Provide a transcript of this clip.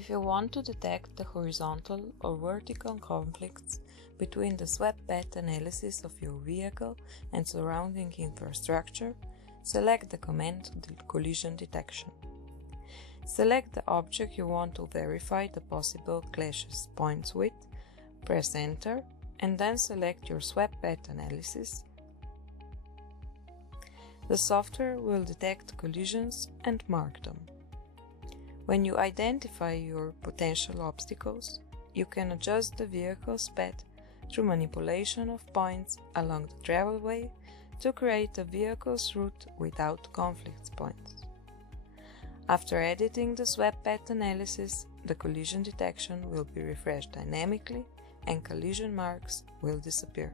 If you want to detect the horizontal or vertical conflicts between the swept path analysis of your vehicle and surrounding infrastructure, select the command collision detection. Select the object you want to verify the possible clashes points with, press Enter, and then select your swept path analysis. The software will detect collisions and mark them. When you identify your potential obstacles, you can adjust the vehicle's path through manipulation of points along the travelway to create a vehicle's route without conflict points. After editing the swept path analysis, the collision detection will be refreshed dynamically and collision marks will disappear.